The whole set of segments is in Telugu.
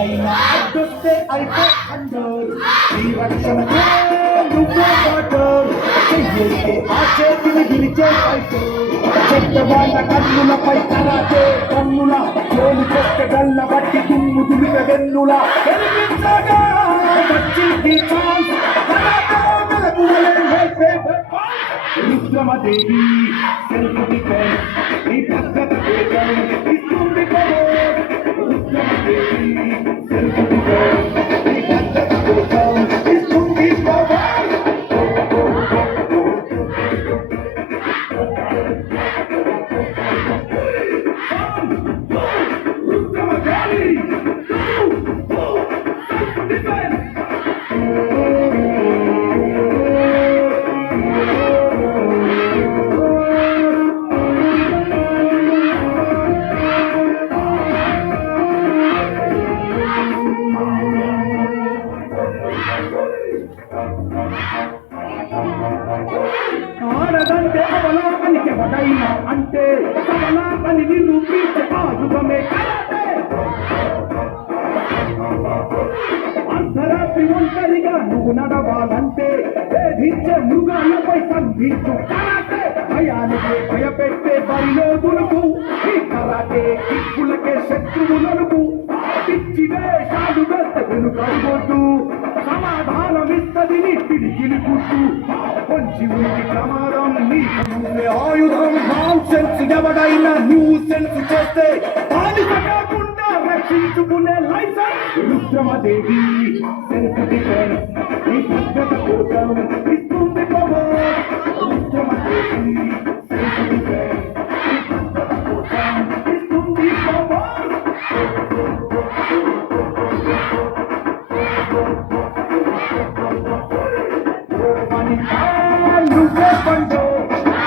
ఎవడైనా అడ్డొస్తే అయిపో అండర్ ఈ రక్షణకే నువ్వే వాటర్ చెయ్యేస్తే ఆ చేతిని విరిచే ఫైటర్ చెడ్డవాళ్ళ కన్నులపై కరాటే కన్నుల జోలు కొట్టే గల్ల బట్టి దుమ్ము దులిపే వెన్నుల కనిపించగా వచ్చింది ఛాన్స్ రుద్రమదేవి సెల్ఫ్ డిఫెన్స్ నీ భద్రత కోసం ఇస్తుంది పవర్ రుద్రమదేవి సెల్ఫ్ డిఫెన్స్ నీ భద్రత కోసం ఇస్తుంది పవర్ రుద్రమదేవి సెల్ఫ్ డిఫెన్స్ ఆడదంటే అవలా అని ఎవడైనా అంటే అవలా అని నిరూపించే ఆయుధమే కరాటే అర్ధరాత్రి ఒంటరిగా నువ్వు నడవాలంటే వేధించే మృగాలపై సంధించు కరాటే భయానికి భయపెట్టే బరిలో దులుపు ఈ కరాటే కిక్కులకే శత్రువులకు పిచ్చి వేషాలు వేస్తే వెనుకడుగొద్దు సమాధానమిస్తది నీ పిడికిలి పుట్టు కొంచి ఉనికి ప్రమాదం నీకు నువ్వే ఆయుధం నాన్ సెన్స్ ఎవడైనా న్యూ సెన్స్ చేస్తే బానిస కాకుండా రక్షించుకునే లైసెన్స్ రుద్రమదేవి సెల్ఫ్ డిఫెన్స్ నీ భద్రత కోసం ఇస్తుంది పవర్ రుద్రమదేవి సెల్ఫ్ డిఫెన్స్ నీ భద్రత కోసం ఇస్తుంది పవర్ నువ్వే పండు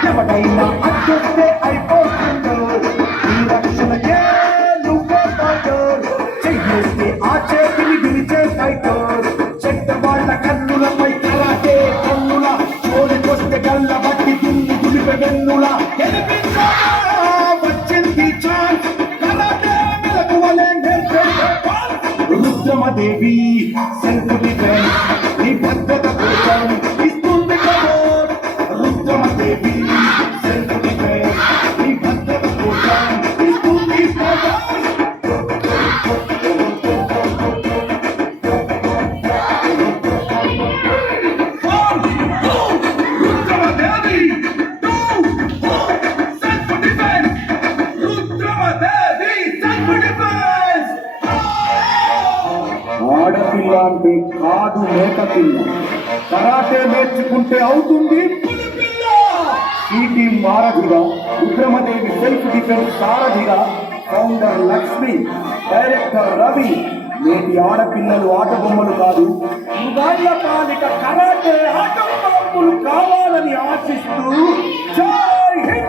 ఎవడైనా అడ్డొస్తే అయిపోతుందో ఈ రక్షణకే నువ్వే పాటర్ చెయ్యేస్తే ఆ చేతిని విరిచే ఫైటర్ చెడ్డవాళ్ళ కన్నులపై కరాటే కన్నుల చోరుకొస్తే గల్ల బట్టి దుమ్ము దులిపే వెన్నుల గెలిపించగా వచ్చింది ఛాన్స్ కరాటే మెలకువలే నేర్పే రుద్రమదేవి సెల్ఫ్ డిఫెన్స్ నీ భద్రత కోసం ఇస్తుంది పవర్ రుద్రమదేవి సెల్ఫ్ డిఫెన్స్ నీ భద్రత కోసం ఇస్తుంది power Rudramadevi self defence Rudramadevi self defence ఆడపిల్ల అంటే కాదు మేకపిల్ల కరాటే నేర్చుకుంటే అవుతుంది పులిపిల్ల సిటీ మారధిగా రుద్రమదేవి సెల్ఫ్ డిఫెన్స్ సారథిగా ఫౌండర్ లక్ష్మి డైరెక్టర్ రవి నేటి ఆడపిల్లలు ఆట బొమ్మలు కాదు యుగాళ్ళ పాలిట కరాటే ఆట బొమ్మలు కావాలని ఆశిస్తూ జై హింద్.